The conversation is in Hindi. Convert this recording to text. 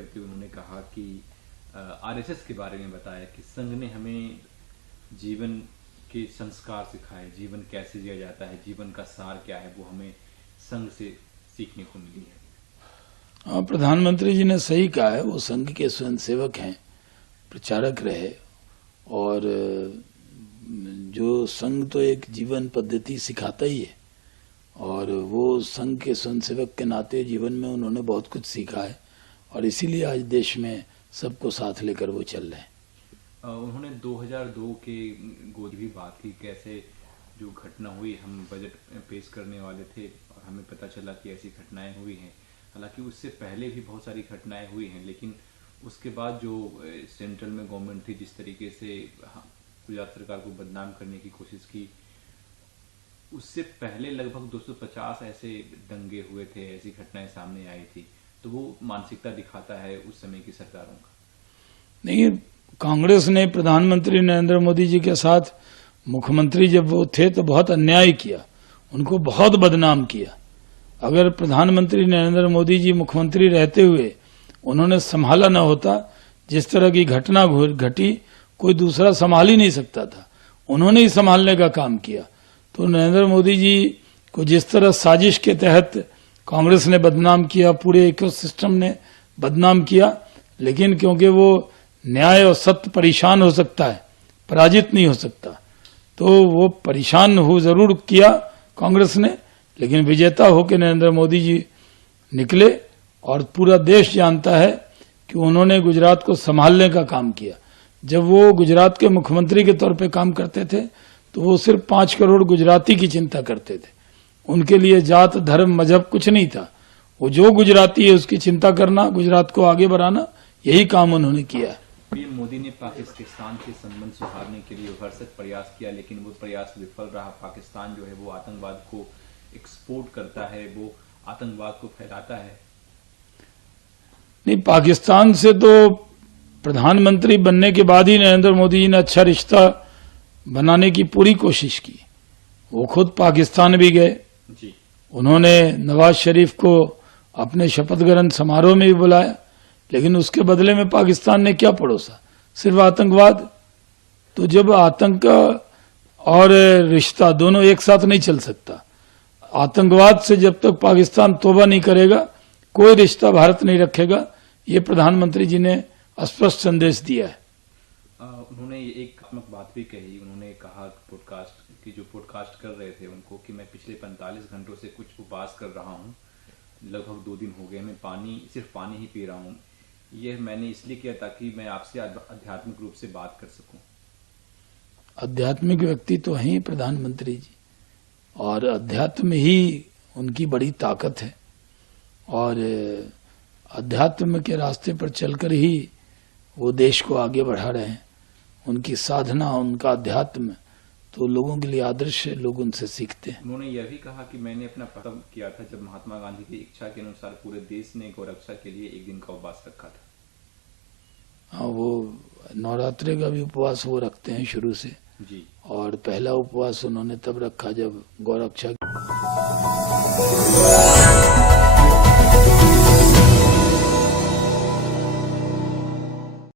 करते हुए उन्होंने कहा कि आरएसएस के बारे में बताया कि संघ ने हमें जीवन के संस्कार सिखाए, जीवन कैसे जिया जाता है, जीवन का सार क्या है, वो हमें संघ से सीखने को मिली है। हाँ, प्रधानमंत्री जी ने सही कहा है। वो संघ के स्वयंसेवक हैं, प्रचारक रहे, और जो संघ तो एक जीवन पद्धति सिखाता ही है, और वो संघ के स्वयंसेवक के नाते जीवन में उन्होंने बहुत कुछ सीखा है, और इसीलिए आज देश में सबको साथ लेकर वो चल रहे हैं। उन्होंने 2002 के गोद भी बात की, कैसे जो घटना हुई, हम बजट पेश करने वाले थे और हमें पता चला कि ऐसी घटनाएं हुई हैं। हालांकि उससे पहले भी बहुत सारी घटनाएं हुई हैं, लेकिन उसके बाद जो सेंट्रल में गवर्नमेंट थी, जिस तरीके से गुजरात सरकार को बदनाम करने की कोशिश की, उससे पहले लगभग 250 ऐसे दंगे हुए थे, ऐसी घटनाएं सामने आई थी। तो वो मानसिकता दिखाता है उस समय की सरकारों का। नहीं, कांग्रेस ने प्रधानमंत्री नरेंद्र मोदी जी के साथ मुख्यमंत्री जब वो थे तो बहुत अन्याय किया, उनको बहुत बदनाम किया। अगर प्रधानमंत्री नरेंद्र मोदी जी मुख्यमंत्री रहते हुए उन्होंने संभाला न होता, जिस तरह की घटना घटी कोई दूसरा संभाल ही नहीं सकता था, उन्होंने ही संभालने का काम किया। तो नरेंद्र मोदी जी को जिस तरह साजिश के तहत कांग्रेस ने बदनाम किया, पूरे इकोसिस्टम ने बदनाम किया, लेकिन क्योंकि वो न्याय और सत्य परेशान हो सकता है, पराजित नहीं हो सकता, तो वो परेशान हो जरूर किया कांग्रेस ने, लेकिन विजेता होकर नरेंद्र मोदी जी निकले, और पूरा देश जानता है कि उन्होंने गुजरात को संभालने का काम किया। जब वो गुजरात के मुख्यमंत्री के तौर पे काम करते थे तो वो सिर्फ 5 करोड़ गुजराती की चिंता करते थे। उनके लिए जात, धर्म, मजहब कुछ नहीं था। वो जो गुजराती है उसकी चिंता करना, गुजरात को आगे बढ़ाना, यही काम उन्होंने किया। पीएम मोदी ने पाकिस्तान के संबंध सुधारने के लिए भरसक प्रयास किया, लेकिन वो प्रयास विफल रहा। पाकिस्तान जो है वो आतंकवाद को एक्सपोर्ट करता है, वो आतंकवाद को फैलाता है। नहीं, पाकिस्तान से तो प्रधानमंत्री बनने के बाद ही नरेंद्र मोदी जी ने अच्छा रिश्ता बनाने की पूरी कोशिश की। वो खुद पाकिस्तान भी गए जी। उन्होंने नवाज शरीफ को अपने शपथ ग्रहण समारोह में भी बुलाया, लेकिन उसके बदले में पाकिस्तान ने क्या पड़ोसा? सिर्फ आतंकवाद। तो जब आतंक और रिश्ता दोनों एक साथ नहीं चल सकता, आतंकवाद से जब तक पाकिस्तान तौबा नहीं करेगा कोई रिश्ता भारत नहीं रखेगा। ये प्रधानमंत्री जी ने स्पष्ट संदेश दिया है। उन्होंने एक बात भी कही, उन्होंने कहा पॉडकास्ट की, जो पॉडकास्ट कर रहे थे उनको, कि मैं पिछले 45 घंटों से कुछ उपवास कर रहा हूँ, लगभग 2 दिन हो गए, मैं सिर्फ पानी ही पी रहा हूँ। यह मैंने इसलिए किया ताकि मैं आपसे आध्यात्मिक रूप से बात कर सकूं। आध्यात्मिक व्यक्ति तो हैं प्रधानमंत्री जी, और अध्यात्म ही उनकी बड़ी ताकत है, और अध्यात्म के रास्ते पर चलकर ही वो देश को आगे बढ़ा रहे हैं। उनकी साधना, उनका अध्यात्म तो लोगों के लिए आदर्श है, लोग उनसे सीखते हैं। उन्होंने यह भी कहा कि मैंने अपना प्रथम किया था जब महात्मा गांधी की इच्छा के अनुसार पूरे देश ने गौरक्षा के लिए 1 दिन का उपवास रखा था। हाँ, वो नवरात्रि का भी उपवास वो रखते हैं शुरू से जी। और पहला उपवास उन्होंने तब रखा जब गौरक्षा